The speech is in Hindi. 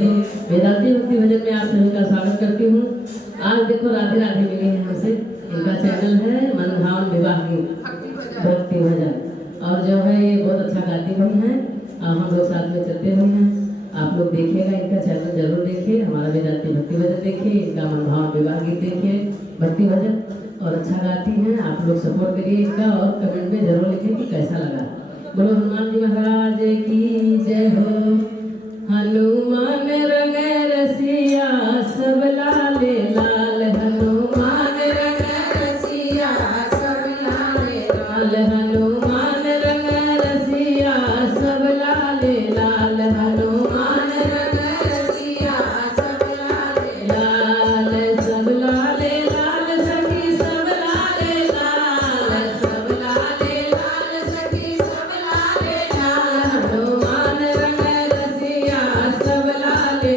वेदांती भक्ति भजन में आप सभी का स्वागत करती हूँ। आज देखो राधे राधे मिली है हमसे। इनका चैनल है मनभावन विवाह गीत भक्ति भजन, और जो है ये बहुत अच्छा गाती भी हैं और हम लोग साथ में चलते हुए हैं। आप लोग देखिएगा, इनका चैनल जरूर देखिए, हमारा वेदांती भक्ति भजन देखिए, इनका मनभावन विवाह गीत देखिए भक्ति भजन, और अच्छा गाती हैं। आप लोग सपोर्ट करिए इनका और कमेंट में जरूर लिखिए कि कैसा लगा। बोलो हनुमान जी महाराज की जय हो। हनुमान रंग रसिया सब लाले लाल, हनुमान रंग रसिया सब लाले लाल, हनुमान रंग रसिया सब लाले लाल, हनुमान रंग रसिया सब लाले लाल, सब लाले लाल सखी सब लाले लाल, सब लाले लाल सखी सब लाले लाल, हनुमान रंग रसिया सब लाले